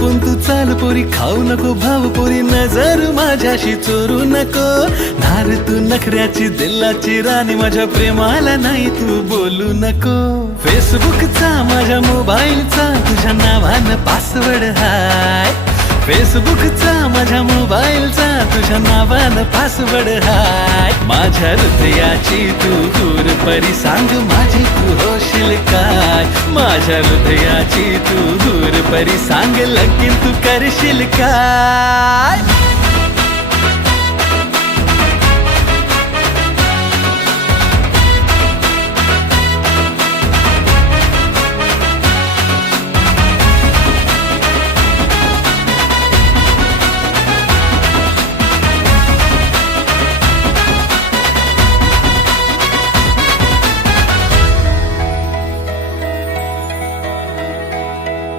लपून तू चाल पोरी, खाऊ नको भाव पोरी, नजर माझ्याशी चोरू नको. नार तू नखऱ्याची दिलाची राणी, माझ्या प्रेमाला नाही तू बोलू नको. फेसबुकचा माझ्या मोबाईलचा तुझ्या नावानं पासवर्ड हाय. फेसबुकचा माझ्या मोबाईलचा तुझ्या नावानं पासवर्ड हाय. माझ्या हृदयाची तू दूर परी, सांग माझी तू होशील काय. माझ्या हृदयाची तू दूर परी, सांग लगीन तू करशील काय.